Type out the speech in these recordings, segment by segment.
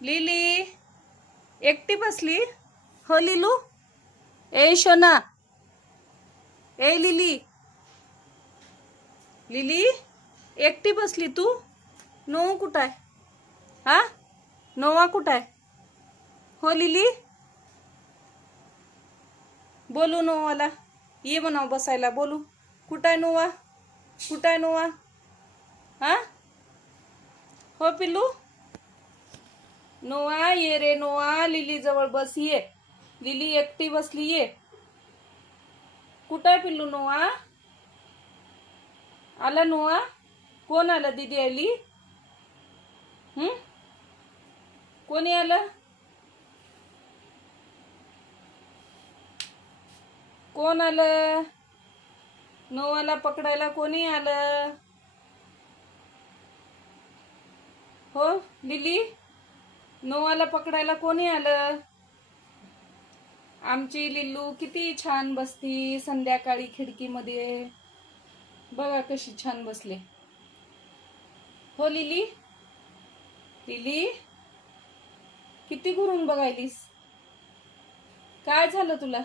Lily एकटी बसली हो लिलू. ए शोना. ए लिली. लिली एकटी बसली तू. नोवा कुठं आहे? हा नोवा कुठं आहे? हो लिली बोलू नोवाला. ये म्हणाव बसायला. बोलू. कुठं आहे नोवा? कुठं आहे नोवा? हा हो पिल्लू. नोवा ये रे नोवा. लिली जवळ बस ये. लिली एकटी बसली ये. कुठं आहे पिल्लू नोवा? आला नोवा? कोण आलं? दीदी आली? कोणी आलं? कोण आलं? नोवाला पकडायला कोणी आलं? हो लिली नोवाला पकडायला कोणी आलं? आमची लिल्लू किती छान बसती संध्याकाळी खिडकीमध्ये. बघा कशी छान बसले. हो लिली. लिली किती घुरून बघायलीस? काय झालं तुला?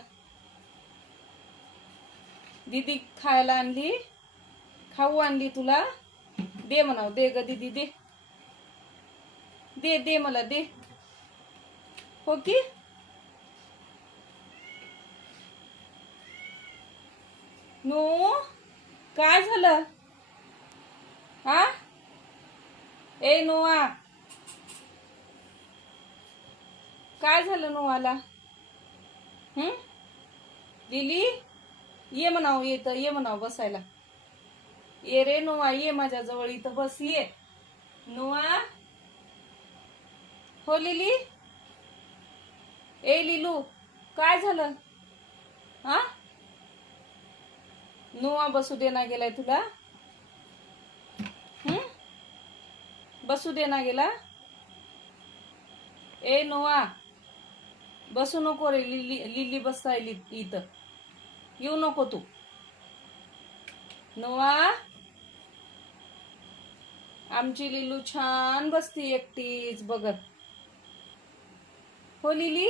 दीदी खायला आणली? खाऊ आणली तुला? दे म्हणाव. दे ग दीदी दे. दे दे मला दे. हो की. नो काय झालं? हा ए नोआ काय झालं नोआला? लिली ये म्हणाव. येत ये म्हणाव बसायला. ये रे नोआ ये माझ्या जवळ इथं बस ये. नोआ हो लिली. ए लिलू काय झालं? हा नोआ बसू देना गेलाय तुला? बसू देना गेला? ए नोआ बसू नको रे. लिली लिली बसायली इथं. येऊ नको तू. नोआ आमची लिलू छान बसती एकटीच बघत. हो लिली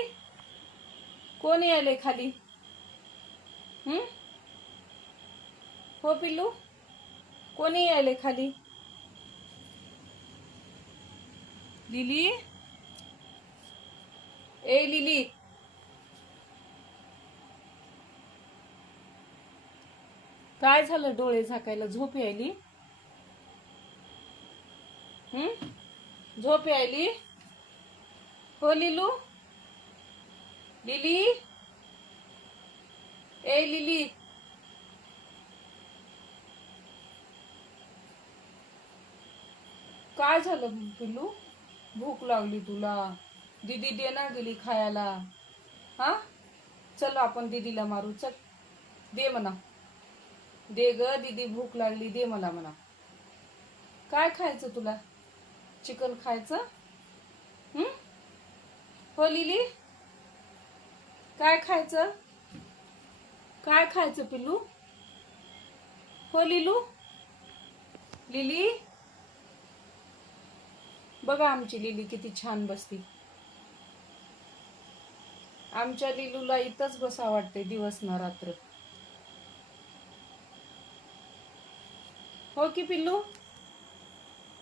कोणी आले खाली? हो पिल्लू कोणी आले खाली? लिली ए लिली काय झालं? डोळे झाकायला झोप यायली? झोप यायली? हो लिलू. लिली ए लिली काय झालं पिल्लू? भूक लागली तुला? दीदी देणार गेली खायला. हा चलो आपण दीदीला मारू. चल दे म्हणा. दे ग दीदी भूक लागली. दे मला म्हणा. काय खायचं तुला? चिकन खायचं? हो लिली काय खायचं? काय खायचं पिल्लू? हो लिलू. लिली बघा आमची लिली किती छान बसती. आमच्या लिलूला इथंच बसा वाटते दिवस न रात्र. हो की पिल्लू.